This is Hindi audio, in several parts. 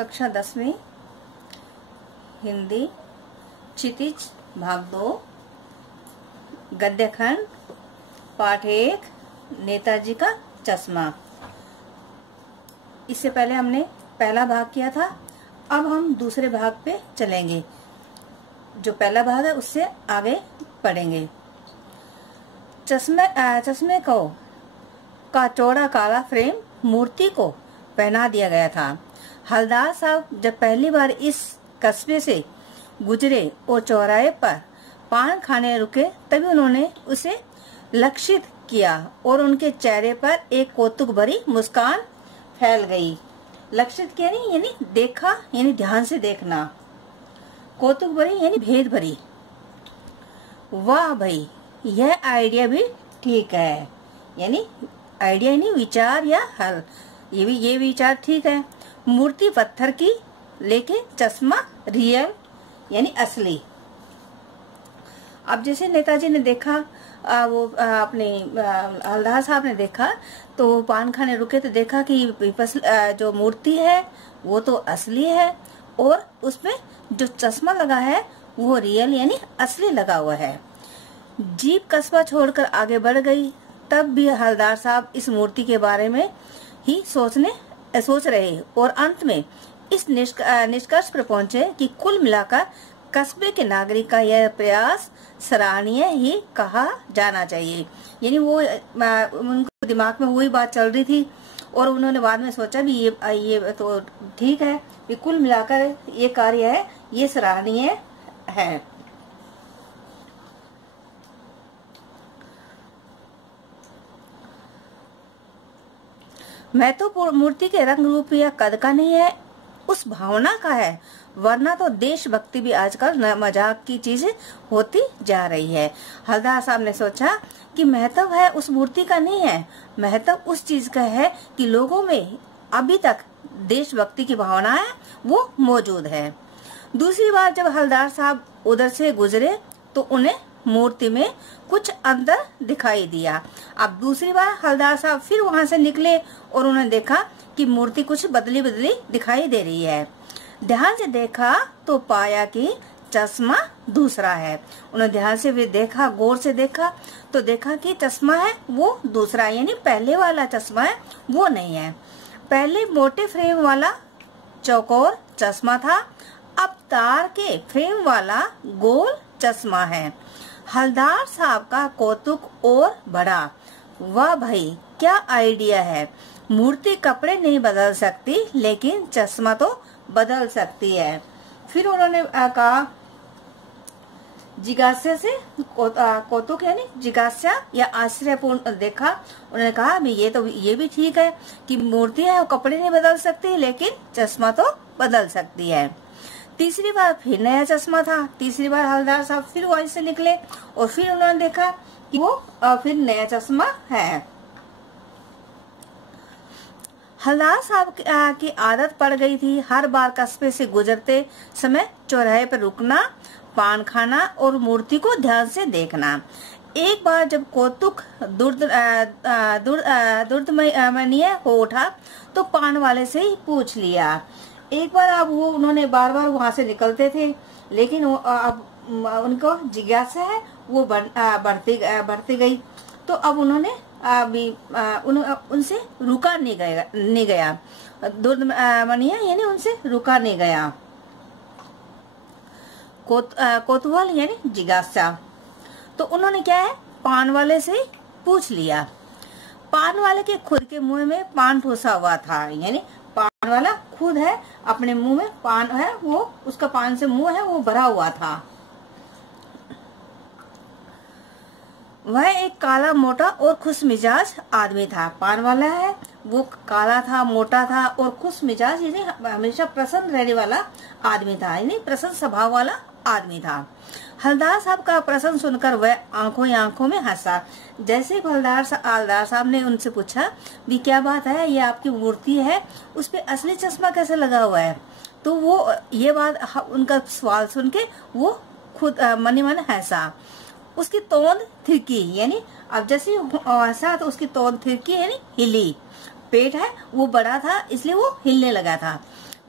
कक्षा 10वीं हिंदी क्षितिज भाग 2 गद्य खंड पाठ 1 नेताजी का चश्मा। इससे पहले हमने पहला भाग किया था, अब हम दूसरे भाग पे चलेंगे। जो पहला भाग है उससे आगे पढ़ेंगे। चश्मे का चौड़ा काला फ्रेम मूर्ति को पहना दिया गया था। हलदार साहब जब पहली बार इस कस्बे से गुजरे और चौराहे पर पान खाने रुके, तभी उन्होंने उसे लक्षित किया और उनके चेहरे पर एक कौतुक भरी मुस्कान फैल गई। लक्षित किया नहीं यानी देखा, यानी ध्यान से देखना। कौतुक भरी यानी भेद भरी। वाह भाई, यह आइडिया भी ठीक है, यानी आइडिया नहीं विचार या हल, ये विचार ठीक है। मूर्ति पत्थर की लेकिन चश्मा रियल यानी असली। अब जैसे नेताजी ने देखा, अपने हलदार साहब ने देखा तो पान खाने रुके तो देखा कि जो मूर्ति है वो तो असली है और उसमें जो चश्मा लगा है वो रियल यानी असली लगा हुआ है। जीप कस्बा छोड़कर आगे बढ़ गई, तब भी हलदार साहब इस मूर्ति के बारे में ही सोच रहे और अंत में इस निष्कर्ष पर पहुंचे कि कुल मिलाकर कस्बे के नागरिक का यह प्रयास सराहनीय ही कहा जाना चाहिए। यानी वो उनको दिमाग में वही बात चल रही थी और उन्होंने बाद में सोचा भी ये तो ठीक है, कि कुल मिलाकर ये कार्य है ये सराहनीय है। मैं तो मूर्ति के रंग रूप या कद का नहीं है, उस भावना का है, वरना तो देशभक्ति भी आजकल मजाक की चीज होती जा रही है। हलदार साहब ने सोचा कि महत्व है उस मूर्ति का नहीं है, महत्व उस चीज का है कि लोगों में अभी तक देशभक्ति की भावना है वो मौजूद है। दूसरी बार जब हलदार साहब उधर से गुजरे तो उन्हें मूर्ति में कुछ अंतर दिखाई दिया। अब दूसरी बार हलदार साहब फिर वहां से निकले और उन्होंने देखा कि मूर्ति कुछ बदली दिखाई दे रही है। ध्यान से देखा तो पाया कि चश्मा दूसरा है। उन्होंने ध्यान से भी देखा, गौर से देखा तो देखा कि चश्मा है वो दूसरा, यानी पहले वाला चश्मा है वो नहीं है। पहले मोटे फ्रेम वाला चौकोर चश्मा था, अब तार के फ्रेम वाला गोल चश्मा है। हलदार साहब का कौतुक और बढ़ा। वाह भाई, क्या आइडिया है। मूर्ति कपड़े नहीं बदल सकती लेकिन चश्मा तो बदल सकती है। फिर उन्होंने कहा जिज्ञासा से कौतुक यानी जिज्ञासा या आश्चर्यपूर्ण देखा। उन्होंने कहा ये भी ठीक है कि मूर्ति है वो कपड़े नहीं बदल सकती लेकिन चश्मा तो बदल सकती है। तीसरी बार फिर नया चश्मा था। तीसरी बार हलदार साहब फिर वहीं से निकले और फिर उन्होंने देखा कि वो फिर नया चश्मा है। हलदार साहब की आदत पड़ गई थी हर बार कस्बे से गुजरते समय चौराहे पर रुकना, पान खाना और मूर्ति को ध्यान से देखना। एक बार जब कौतुक दुर्दमनीय हो उठा तो पान वाले से ही पूछ लिया। एक बार अब वो उन्होंने बार वहां से निकलते थे लेकिन वो अब उनको जिज्ञासा है वो बढ़ती गई, तो अब उन्होंने उनसे रुका नहीं गया। दुर्दमनीय यानी उनसे रुका नहीं गया। कौतूहल यानी जिज्ञासा, तो उन्होंने क्या है पान वाले से पूछ लिया। पान वाले के खुद के मुंह में पान ठूसा हुआ था, यानी पान वाला खुद है अपने मुंह में पान है, वो उसका पान से मुंह है वो भरा हुआ था। वह एक काला मोटा और खुश मिजाज आदमी था। पान वाला है वो काला था, मोटा था और खुश मिजाज यानी हमेशा प्रसन्न रहने वाला आदमी था, यानी प्रसन्न स्वभाव वाला आदमी था। हलदार साहब का प्रश्न सुनकर वह आंखों में हंसा। जैसे हलदार साहब ने उनसे पूछा भी क्या बात है, ये आपकी मूर्ति है उस पे असली चश्मा कैसे लगा हुआ है, तो वो ये बात उनका सवाल सुन के वो खुद मन ही मन हंसा। उसकी तोंद थिरकी, यानी अब जैसे हंसा तो उसकी तोंद थिरकी यानी हिली। पेट है वो बड़ा था इसलिए वो हिलने लगा था।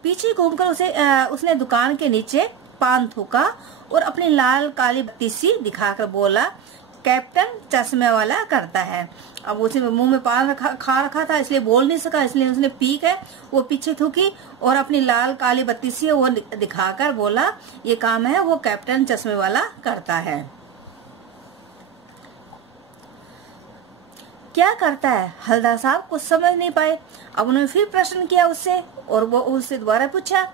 पीछे घूमकर उसने दुकान के नीचे पान थूका और अपनी लाल काली बत्ती सी दिखाकर बोला, कैप्टन चश्मे वाला करता है। अब उसने मुंह में पान खा रखा था, इसलिए बोल नहीं सका, इसलिए उसने पीक है वो पीछे थूकी और अपनी लाल काली बत्ती सी वो दिखाकर बोला, ये काम है वो कैप्टन चश्मे वाला करता है। क्या करता है? हलदार साहब कुछ समझ नहीं पाए। अब उन्होंने फिर प्रश्न किया उससे और वो उससे दोबारा पूछा।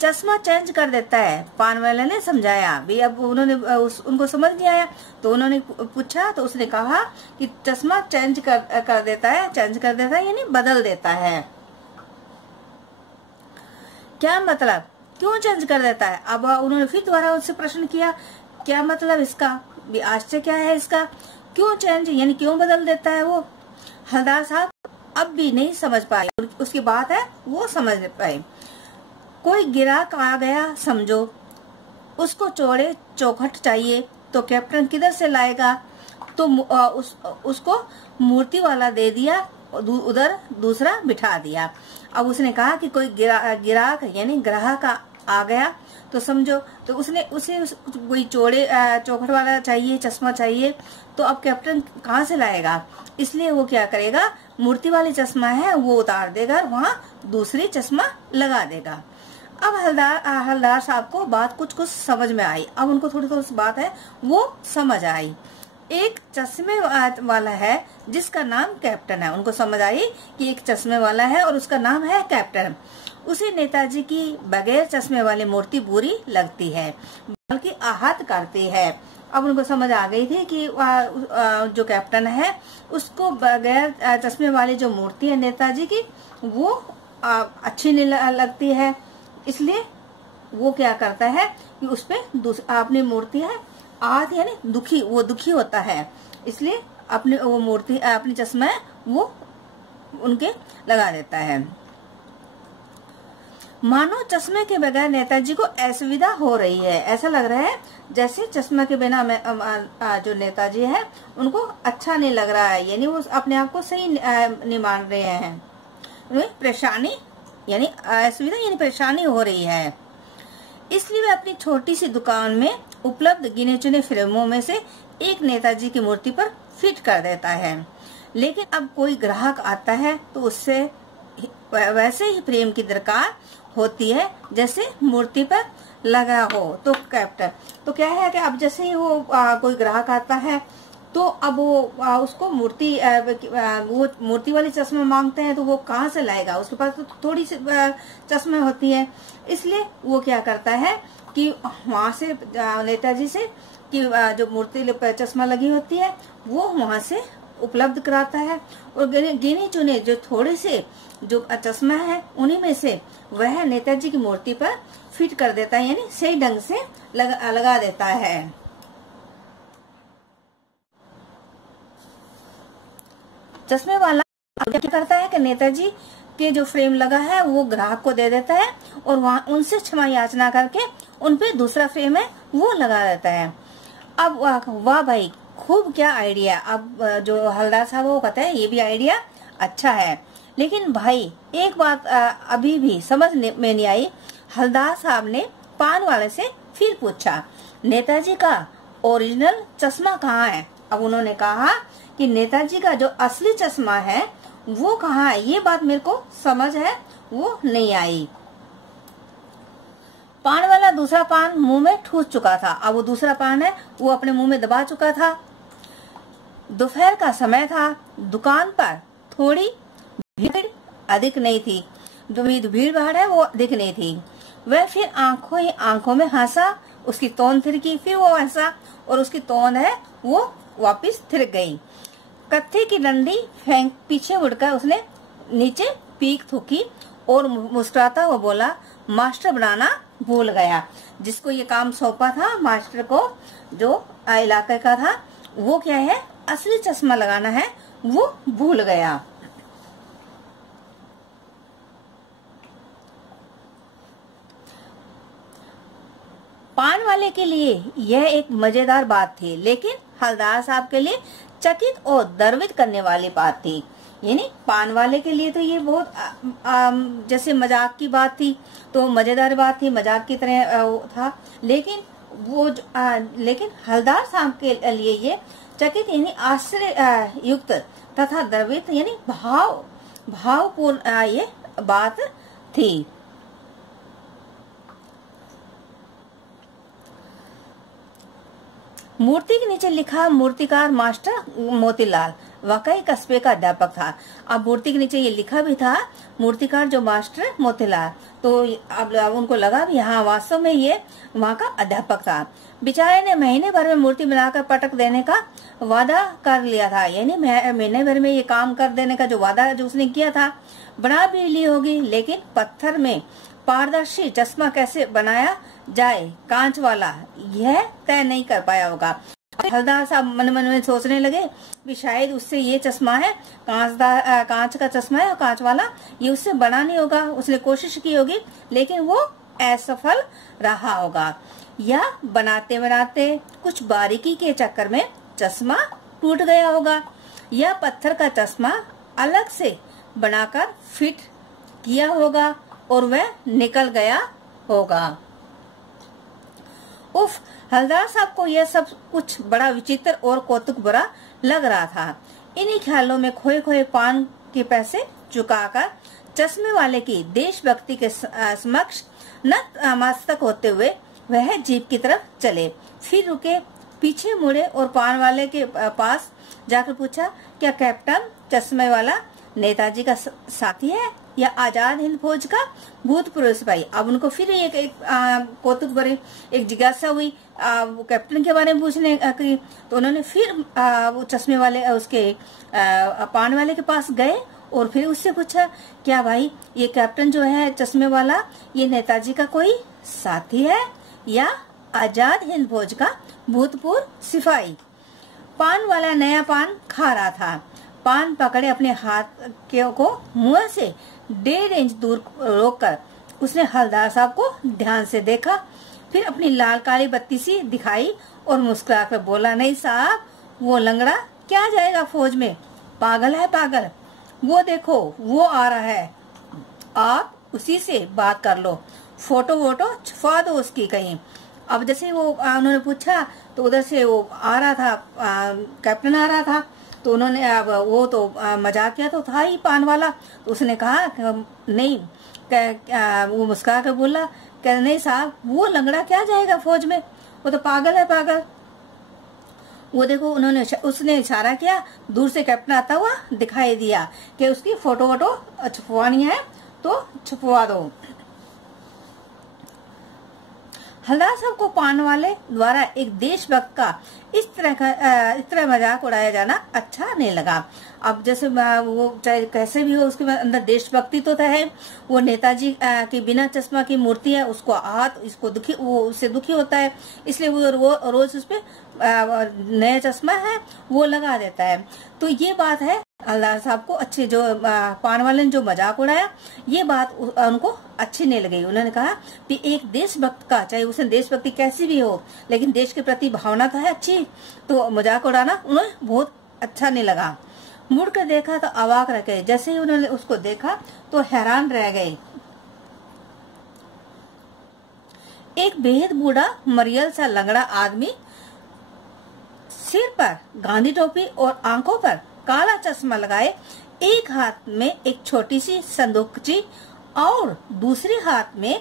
चश्मा चेंज कर देता है, पान वाले ने समझाया। भी अब उनको समझ नहीं आया तो उन्होंने पूछा, तो उसने कहा कि चश्मा चेंज कर देता है यानी बदल देता है। क्या मतलब? क्यों चेंज कर देता है? अब उन्होंने फिर दोबारा उससे प्रश्न किया, क्या मतलब इसका? भी आश्चर्य क्या है इसका? क्यों चेंज यानी क्यों बदल देता है वो? हलदार साहब अब भी नहीं समझ पाए, उसकी बात है वो समझ नहीं पाए। कोई ग्राहक आ गया समझो, उसको चौड़े चौखट चाहिए तो कैप्टन किधर से लाएगा? तो उसको मूर्ति वाला दे दिया, उधर दूसरा बिठा दिया। अब उसने कहा कि कोई ग्राहक यानी ग्राहक आ गया तो समझो, तो उसे कोई चौड़े चौखट वाला चाहिए, चश्मा चाहिए, तो अब कैप्टन कहाँ से लाएगा? इसलिए वो क्या करेगा, मूर्ति वाली चश्मा है वो उतार देगा, वहाँ दूसरी चश्मा लगा देगा। अब हलदार साहब को बात कुछ समझ में आई। अब उनको थोड़ी बात है वो समझ आई। एक चश्मे वाला है जिसका नाम कैप्टन है। उनको समझ आई कि एक चश्मे वाला है और उसका नाम है कैप्टन। उसे नेताजी की बगैर चश्मे वाली मूर्ति बुरी लगती है, बल्कि आहत करती है। अब उनको समझ आ गई थी कि जो कैप्टन है उसको बगैर चश्मे वाली जो मूर्ति है नेताजी की वो अच्छी नहीं लगती है, इसलिए वो क्या करता है कि उस पे अपनी मूर्ति है आहत यानी दुखी होता है, इसलिए अपनी चश्मा है वो उनके लगा देता है। मानो चश्मे के बगैर नेताजी को असुविधा हो रही है। ऐसा लग रहा है जैसे चश्मे के बिना जो नेताजी है उनको अच्छा नहीं लग रहा है, यानी वो अपने आप को सही नहीं मान रहे हैं। परेशानी यानी असुविधा यानी परेशानी हो रही है। इसलिए वे अपनी छोटी सी दुकान में उपलब्ध गिने चुने फ्रेमों में से एक नेताजी की मूर्ति पर फिट कर देता है। लेकिन अब कोई ग्राहक आता है तो उससे वैसे ही फ्रेम की दरकार होती है जैसे मूर्ति पर लगा हो। तो कैप्टन तो क्या है कि अब जैसे ही वो कोई ग्राहक आता है तो अब वो उसको मूर्ति वाली चश्मा मांगते हैं, तो वो कहाँ से लाएगा? उसके पास तो थोड़ी सी चश्मे होती है, इसलिए वो क्या करता है कि वहां से नेताजी से कि जो मूर्ति पर चश्मा लगी होती है वो वहां से उपलब्ध कराता है और गिने चुने जो थोड़े से जो चश्मा है उन्हीं में से वह नेताजी की मूर्ति पर फिट कर देता है, यानी सही ढंग से लगा देता है। चश्मे वाला क्या करता है कि नेताजी के जो फ्रेम लगा है वो ग्राहक को दे देता है और वहाँ उनसे क्षमा याचना करके उन पे दूसरा फ्रेम है वो लगा देता है। अब वाह भाई खूब क्या आइडिया। अब जो हलदार साहब वो कहते हैं ये भी आइडिया अच्छा है, लेकिन भाई एक बात अभी भी समझ में नहीं आई। हलदार साहब ने पान वाले से फिर पूछा, नेताजी का ओरिजिनल चश्मा कहाँ है? अब उन्होंने कहा कि नेताजी का जो असली चश्मा है वो कहाँ है? ये बात मेरे को समझ है वो नहीं आई। पान वाला दूसरा पान मुंह में ठूस चुका था। अब वो दूसरा पान है वो अपने मुंह में दबा चुका था। दोपहर का समय था, दुकान पर थोड़ी भीड़ अधिक नहीं थी, जो भीड़ भाड़ है वो अधिक नहीं थी। वह फिर आंखों में हंसा, उसकी तोंद थिरकी, फिर वो हंसा और उसकी तोंद है वो वापिस थिरक गई। कत्थे की डंडी फेंक पीछे मुड़कर उसने नीचे पीक थूकी और मुस्कुराता हुआ बोला, मास्टर बनाना भूल गया। जिसको ये काम सौंपा था मास्टर को, जो इलाके का था, वो क्या है असली चश्मा लगाना है वो भूल गया। पान वाले के लिए यह एक मजेदार बात थी, लेकिन हलदार साहब के लिए चकित और गर्वित करने वाली बात थी। यानी पान वाले के लिए तो ये बहुत जैसे मजाक की बात थी, तो मजेदार बात थी, मजाक की तरह था। लेकिन लेकिन हलदार साहब के लिए ये चकित यानी आश्चर्य युक्त तथा द्रवित यानी भावपूर्ण ये बात थी। मूर्ति के नीचे लिखा मूर्तिकार मास्टर मोतीलाल वाकई कस्बे का अध्यापक था। अब मूर्ति के नीचे ये लिखा भी था मूर्तिकार जो मास्टर मोतीलाल, तो अब उनको लगा भी हाँ वास्तव में ये वहाँ का अध्यापक था। बेचारे ने महीने भर में मूर्ति बनाकर पटक देने का वादा कर लिया था, यानी महीने भर में ये काम कर देने का जो वादा जो उसने किया था बना भी ली होगी, लेकिन पत्थर में पारदर्शी चश्मा कैसे बनाया जाए कांच वाला यह तय नहीं कर पाया होगा। हलदार साहब मन मन में सोचने लगे कि शायद उससे ये चश्मा है कांच का चश्मा है, कांच वाला, ये उससे बना नहीं होगा। उसने कोशिश की होगी लेकिन वो असफल रहा होगा, या बनाते बनाते कुछ बारीकी के चक्कर में चश्मा टूट गया होगा, या पत्थर का चश्मा अलग से बनाकर फिट किया होगा और वह निकल गया होगा। उफ, हलदार साहब को यह सब कुछ बड़ा विचित्र और कौतुक भरा लग रहा था। इन्हीं ख्यालों में खोए खोए पान के पैसे चुकाकर चश्मे वाले की देशभक्ति के समक्ष नतमस्तक होते हुए वह जीप की तरफ चले। फिर रुके, पीछे मुड़े और पान वाले के पास जाकर पूछा, क्या कैप्टन चश्मे वाला नेताजी का साथी है या आजाद हिंद फौज का भूतपूर्व सिपाही? अब उनको फिर एक कौतुक भरी एक जिज्ञासा हुई वो कैप्टन के बारे में पूछने की, तो उन्होंने फिर वो चश्मे वाले उसके पान वाले के पास गए और फिर उससे पूछा, क्या भाई ये कैप्टन जो है चश्मे वाला ये नेताजी का कोई साथी है या आजाद हिंद फौज का भूतपूर्व सिपाही? पान वाला नया पान खा रहा था। पान पकड़े अपने हाथ को मुंह से 1.5 इंच दूर रोककर उसने हलदार साहब को ध्यान से देखा, फिर अपनी लाल काली बत्ती सी दिखाई और मुस्कुराकर बोला, नहीं साहब, वो लंगड़ा क्या जाएगा फौज में, पागल है पागल। वो देखो वो आ रहा है, आप उसी से बात कर लो, फोटो वोटो छुपा दो उसकी कहीं। अब जैसे वो उन्होंने पूछा तो उधर से वो आ रहा था, कैप्टन आ रहा था, तो उन्होंने अब वो तो मजाक किया तो था ही पान वाला, तो उसने कहा नहीं, वो मुस्कुरा कर बोला, कह नहीं साहब, वो लंगड़ा क्या जाएगा फौज में, वो तो पागल है पागल। वो देखो उसने इशारा किया, दूर से कैप्टन आता हुआ दिखाई दिया कि उसकी फोटो वोटो छुपवानी है तो छुपवा दो। हलदार साहब को पान वाले द्वारा एक देशभक्त का इस तरह मजाक उड़ाया जाना अच्छा नहीं लगा। अब जैसे वो चाहे कैसे भी हो उसके अंदर देशभक्ति तो है। वो नेताजी की बिना चश्मा की मूर्ति है, उसको इसको दुखी, वो उससे दुखी होता है, इसलिए वो रोज उस पे नया चश्मा है वो लगा देता है। तो ये बात है हलदार साहब को अच्छी, जो पान वाले ने जो मजाक उड़ाया ये बात उनको अच्छी नहीं लगी। उन्होंने कहा कि एक देशभक्त का, चाहे उसने देशभक्ति कैसी भी हो, लेकिन देश के प्रति भावना तो है अच्छी, तो मजाक उड़ाना उन्हें बहुत अच्छा नहीं लगा। मुड़कर देखा तो अवाक रह गए, जैसे ही उन्होंने उसको देखा तो हैरान रह गए। एक बेहद बूढ़ा मरियल सा लंगड़ा आदमी, सिर पर गांधी टोपी और आंखों पर काला चश्मा लगाए, एक हाथ में एक छोटी सी संदूकची और दूसरे हाथ में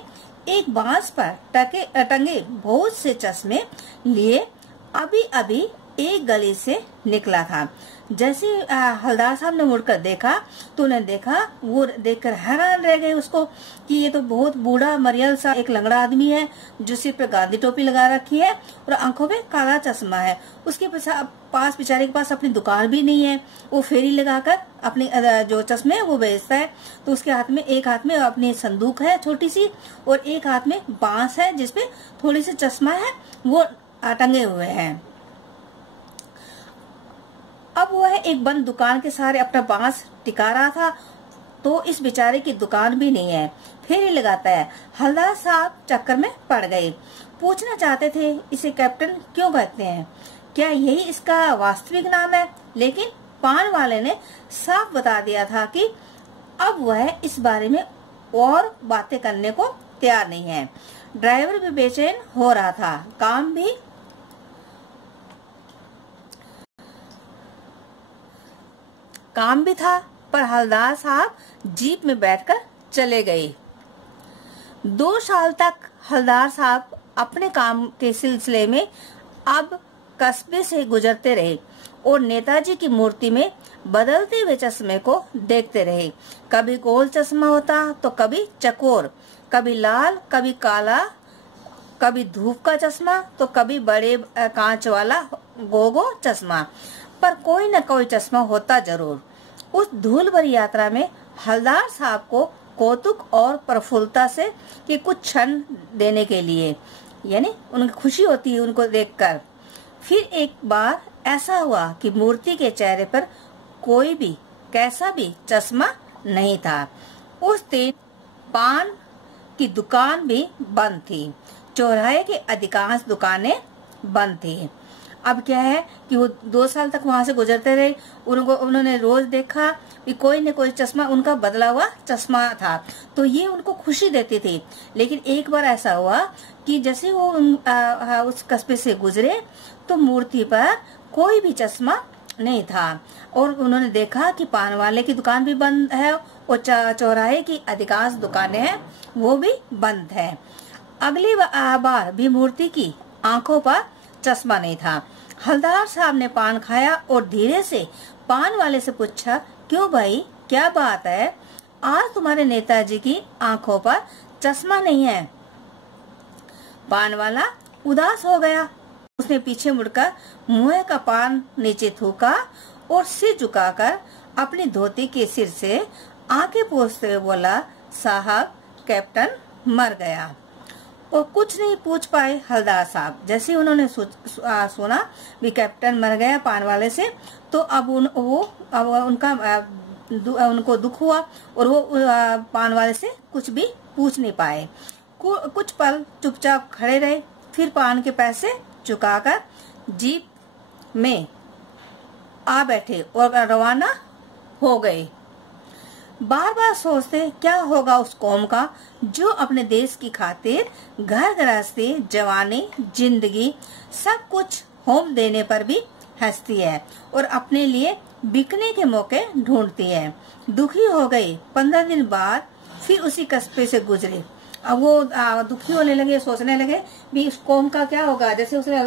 एक बांस पर टंगे बहुत से चश्मे लिए अभी अभी एक गली से निकला था। जैसे हलदार साहब ने मुड़कर देखा तो उन्हें देखा, वो देखकर हैरान रह गए उसको कि ये तो बहुत बूढ़ा मरियल सा एक लंगड़ा आदमी है जो सिर पे गांधी टोपी लगा रखी है और आंखों में काला चश्मा है। उसके पास बेचारे के पास अपनी दुकान भी नहीं है, वो फेरी लगाकर अपनी जो चश्मे है वो बेचता है। तो उसके हाथ में, एक हाथ में अपनी संदूक है छोटी सी और एक हाथ में बांस है जिसपे थोड़ी सी चश्मा है वो टंगे हुए हैं। अब वह एक बंद दुकान के सहारे अपना बांस टिका रहा था, तो इस बेचारे की दुकान भी नहीं है, फेरी लगाता है। हलदार साहब चक्कर में पड़ गए, पूछना चाहते थे इसे कैप्टन क्यों कहते हैं, क्या यही इसका वास्तविक नाम है, लेकिन पान वाले ने साफ बता दिया था कि अब वह इस बारे में और बातें करने को तैयार नहीं है। ड्राइवर भी बेचैन हो रहा था, काम भी था, पर हवलदार साहब जीप में बैठकर चले गए। 2 साल तक हवलदार साहब अपने काम के सिलसिले में अब कस्बे से गुजरते रहे और नेताजी की मूर्ति में बदलते हुए चश्मे को देखते रहे। कभी गोल चश्मा होता तो कभी चकोर, कभी लाल, कभी काला, कभी धूप का चश्मा तो कभी बड़े कांच वाला गोगो चश्मा, पर कोई न कोई चश्मा होता जरूर। उस धूल भरी यात्रा में हवलदार साहब को कौतुक और प्रफुल्लता से कि कुछ क्षण देने के लिए, यानी उनकी खुशी होती है उनको देखकर। फिर एक बार ऐसा हुआ कि मूर्ति के चेहरे पर कोई भी कैसा भी चश्मा नहीं था। उस दिन पान की दुकान भी बंद थी, चौराहे की अधिकांश दुकानें बंद थी। अब क्या है कि वो 2 साल तक वहां से गुजरते रहे, उन्होंने रोज देखा कि कोई न कोई चश्मा उनका बदला हुआ चश्मा था, तो ये उनको खुशी देती थी। लेकिन एक बार ऐसा हुआ कि जैसे वो उस कस्बे से गुजरे तो मूर्ति पर कोई भी चश्मा नहीं था और उन्होंने देखा कि पान वाले की दुकान भी बंद है और चौराहे की अधिकांश दुकानें हैं वो भी बंद है। अगली बार भी मूर्ति की आंखों पर चश्मा नहीं था। हवलदार साहब ने पान खाया और धीरे से पान वाले से पूछा, क्यों भाई, क्या बात है, आज तुम्हारे नेताजी की आंखों पर चश्मा नहीं है? पान वाला उदास हो गया। उसने पीछे मुड़कर मुंह का पान नीचे थूका और सिर झुकाकर अपनी धोती के सिर से आंखें पोंछते हुए बोला, साहब, कैप्टन मर गया। और कुछ नहीं पूछ पाए हवलदार साहब। जैसे उन्होंने सुना भी कैप्टन मर गया पान वाले से, तो अब उनको दुख हुआ और वो पान वाले से कुछ भी पूछ नहीं पाए। कुछ पल चुपचाप खड़े रहे, फिर पान के पैसे चुकाकर जीप में आ बैठे और रवाना हो गए। बार बार सोचते क्या होगा उस कौम का जो अपने देश की खातिर घर गृहस्थी, जवानी, जिंदगी सब कुछ होम देने पर भी हंसती है और अपने लिए बिकने के मौके ढूंढती है। दुखी हो गई। 15 दिन बाद फिर उसी कस्बे से गुजरे। अब वो दुखी होने लगे, सोचने लगे भी इस कौम का क्या होगा। जैसे उसने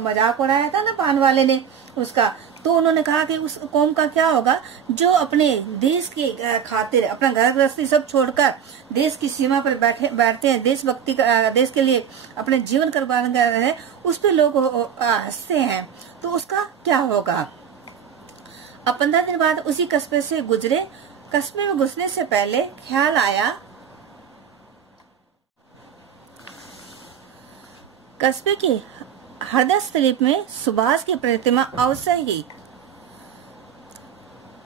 मजाक उड़ाया था ना पान वाले ने उसका, तो उन्होंने कहा कि उस कौम का क्या होगा जो अपने देश के खातिर अपना घर गृहस्थी सब छोड़कर देश की सीमा पर बैठते हैं, देशभक्ति देश के लिए अपने जीवन कुर्बान कर रहे हैं, उस पे लोग हंसते हैं, तो उसका क्या होगा। अब 15 दिन बाद उसी कस्बे से गुजरे। कस्बे में घुसने से पहले ख्याल आया, कस्बे की हृदय स्थली में सुभाष की प्रतिमा अवश्य ही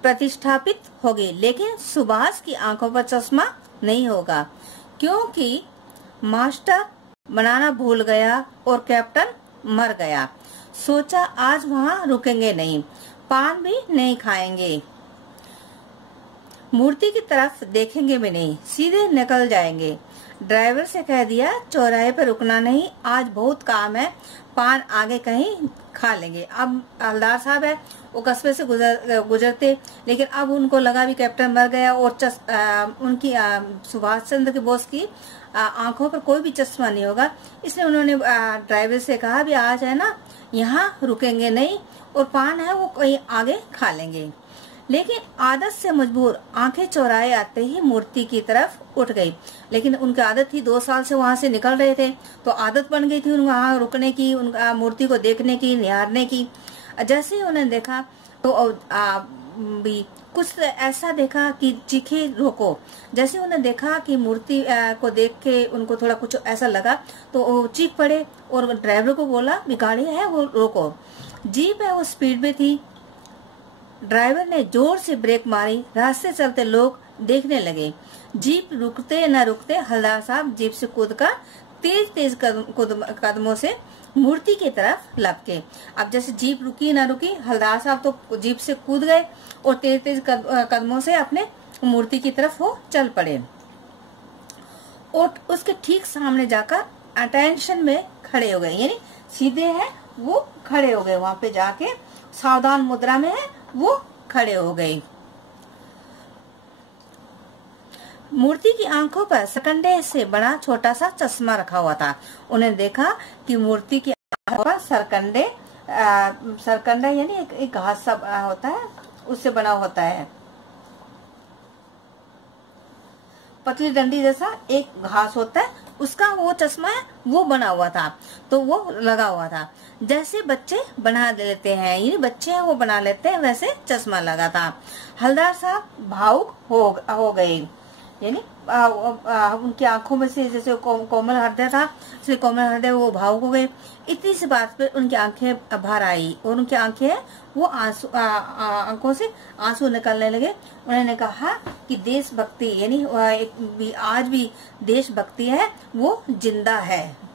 प्रतिष्ठापित होगी, लेकिन सुभाष की आंखों पर चश्मा नहीं होगा, क्योंकि मास्टर बनाना भूल गया और कैप्टन मर गया। सोचा आज वहां रुकेंगे नहीं, पान भी नहीं खाएंगे, मूर्ति की तरफ देखेंगे भी नहीं, सीधे निकल जाएंगे। ड्राइवर से कह दिया चौराहे पर रुकना नहीं, आज बहुत काम है, पान आगे कहीं खा लेंगे। अब हवलदार साहब है वो कस्बे से गुजरते, लेकिन अब उनको लगा भी कैप्टन मर गया और उनकी सुभाष चंद्र के बोस की आंखों पर कोई भी चश्मा नहीं होगा, इसलिए उन्होंने ड्राइवर से कहा भी आज है ना यहाँ रुकेंगे नहीं और पान है वो कहीं आगे खा लेंगे। लेकिन आदत से मजबूर आंखें चौराहे आते ही मूर्ति की तरफ उठ गई। लेकिन उनकी आदत थी, 2 साल से वहां से निकल रहे थे, तो आदत बन गई थी वहां रुकने की, उनका मूर्ति को देखने की, निहारने की। जैसे ही उन्होंने देखा तो भी कुछ ऐसा देखा कि चीखे रोको। जैसे उन्होंने देखा कि मूर्ति को देख के उनको थोड़ा कुछ ऐसा लगा तो वो चीख पड़े और ड्राइवर को बोला भी गाड़ी है वो रोको। जीप है वो स्पीड में थी। ड्राइवर ने जोर से ब्रेक मारी। रास्ते चलते लोग देखने लगे। जीप रुकते न रुकते हवलदार साहब जीप से कूदकर तेज तेज कदमों से मूर्ति की तरफ लपके। अब जैसे जीप रुकी ना रुकी, हलदार साहब तो जीप से कूद गए और तेज तेज कदमों से अपने मूर्ति की तरफ वो चल पड़े और उसके ठीक सामने जाकर अटेंशन में खड़े हो गए, यानी सीधे हैं वो खड़े हो गए, वहां पे जाके सावधान मुद्रा में है वो खड़े हो गए। मूर्ति की आंखों पर सरकंडे से बड़ा छोटा सा चश्मा रखा हुआ था। उन्हें देखा कि मूर्ति की आंखों पर सरकंडा यानी एक घास सा बना होता है, उससे बना होता है, पतली डंडी जैसा एक घास होता है, उसका वो चश्मा है वो बना हुआ था, तो वो लगा हुआ था। जैसे बच्चे बना लेते हैं, यानी बच्चे हैं वो बना लेते हैं, वैसे चश्मा लगा था। हलदार साहब भावुक हो गए, यानी उनकी आंखों में से जैसे कोमल हृदय था, इसलिए कोमल हृदय वो भावुक हो गए। इतनी सी बात पे उनकी आंखें भर आई और उनकी आंखें वो आंखों से आंसू निकलने लगे। उन्होंने कहा कि देशभक्ति यानी आज भी देशभक्ति है वो जिंदा है।